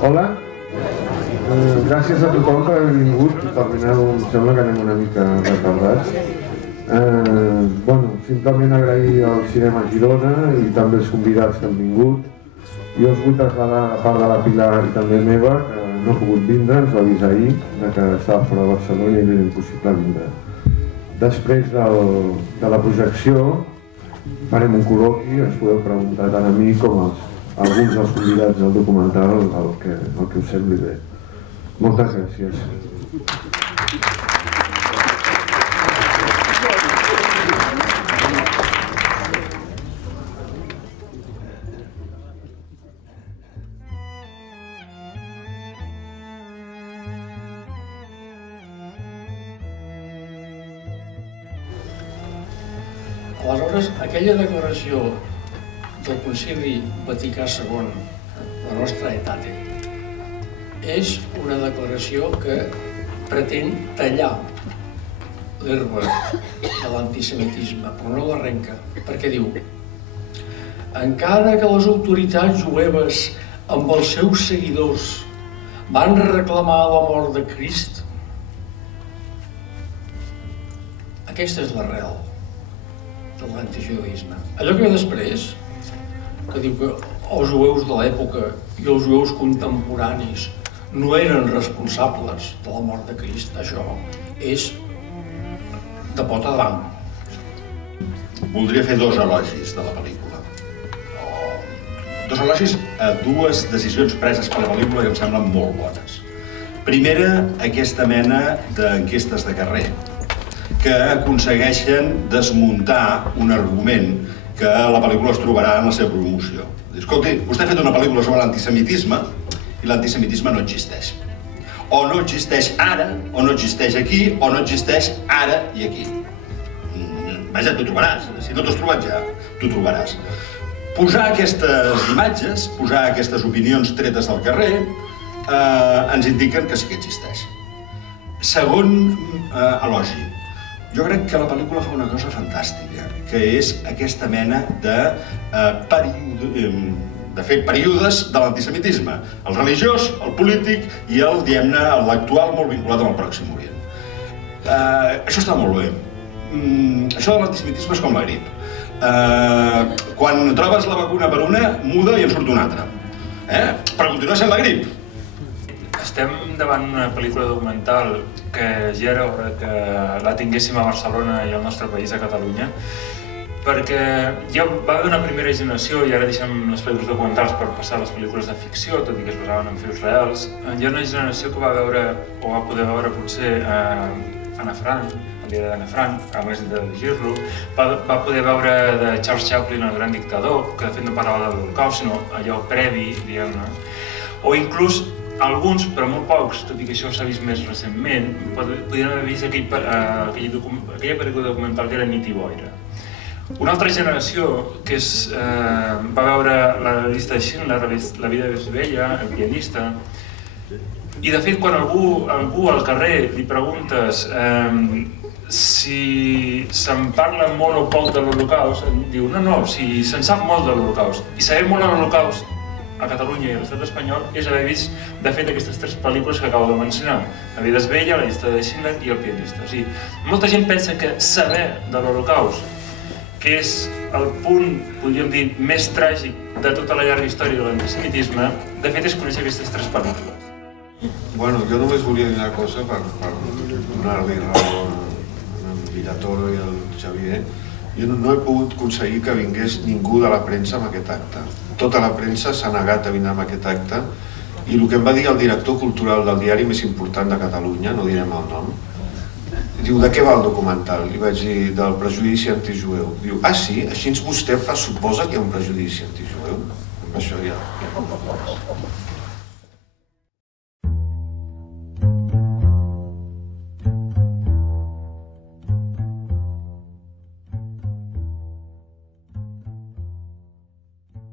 Hola, gràcies a tothom que ha vingut. Perdoneu, em sembla que anem una mica retardats. Simplement agrair al Cinema Girona i també els convidats que han vingut. Jo us vull traslladar a part de la Pilar i també meva, que no ha pogut vindre, ens va avisar ahir que estava fora de Barcelona i era impossible vindre. Després de la projecció farem un col·loqui, ens podeu preguntar tant a mi com a alguns dels convidats del documental el que us sembli bé. Moltes gràcies. Aleshores, aquella declaració del Concili Vaticà II, la nostra Aetate, és una declaració que pretén tallar l'herba de l'antisemitisme, però no l'arrenca, perquè diu: encara que les autoritats jueves amb els seus seguidors van reclamar la mort de Crist, aquesta és l'arrel de l'antijudaïsme. Allò que ve després, que diu que els jueus de l'època i els jueus contemporanis no eren responsables de la mort de Crist, això és de pota d'am. Voldria fer dos elogis de la pel·lícula. Dos elogis a dues decisions preses per la pel·lícula que em semblen molt bones. Primera, aquesta mena d'enquestes de carrer que aconsegueixen desmuntar un argument que a la pel·lícula es trobarà en la seva promoció. Escolti, vostè ha fet una pel·lícula sobre l'antisemitisme i l'antisemitisme no existeix. O no existeix ara, o no existeix aquí, o no existeix ara i aquí. Vaja, t'ho trobaràs. Si no t'ho has trobat ja, t'ho trobaràs. Posar aquestes imatges, posar aquestes opinions tretes del carrer, ens indiquen que sí que existeix. Segon elogi. Jo crec que la pel·lícula fa una cosa fantàstica, que és aquesta mena de fer períodes de l'antisemitisme. El religiós, el polític i el, diguem-ne, l'actual molt vinculat amb el Pròxim Orient. Això està molt bé. Això de l'antisemitisme és com la grip. Quan trobes la vacuna per una, muda i en surt una altra. Però continua sent la grip. Estem davant una pel·lícula documental que ja era hora que la tinguéssim a Barcelona i al nostre país, a Catalunya, perquè ja va haver una primera generació, i ara deixem les pel·lícules documentals per passar a les pel·lícules de ficció, tot i que es basaven en fets reals. Hi ha una generació que va veure, o va poder veure potser, Anna Frank, el diari d'Anna Frank, a més de llegir-lo, va poder veure de Charles Chaplin, El gran dictador, que de fet no parlava de l'Holocaust, sinó allò previ, diguem-ne, o inclús alguns, però molt pocs, tot i que això s'ha vist més recentment, podrien haver vist aquella pel·lícula documental que era Nit i Boira. Una altra generació que va veure la llista de Schindler, La vida és bella, El pianista, i de fet quan algú al carrer li preguntes si se'n parla molt o poc de l'Holocaust, diu no, si se'n sap molt de l'Holocaust, i saber molt de l'Holocaust a Catalunya i a l'estat espanyol és haver vist, de fet, aquestes tres pel·lícules que acabo de mencionar. La vida és bella, La llista de Schindler i El pianista. O sigui, molta gent pensa que saber de l'Holocaust, que és el punt, podríem dir, més tràgic de tota la llarga història de l'antisemitisme, de fet és conèixer aquestes tres pel·lícules. Bueno, jo només volia dir una cosa per donar-li raó a Villatoro i al Xavier. Jo no he pogut aconseguir que vingués ningú de la premsa amb aquest acte. Tota la premsa s'ha negat a vindre amb aquest acte i el que em va dir el director cultural del diari més important de Catalunya, no direm el nom, diu, de què va el documental? Li vaig dir, del prejudici antijueu. Diu, ah sí? Així vostè pressuposa que hi ha un prejudici antijueu? Amb això ja...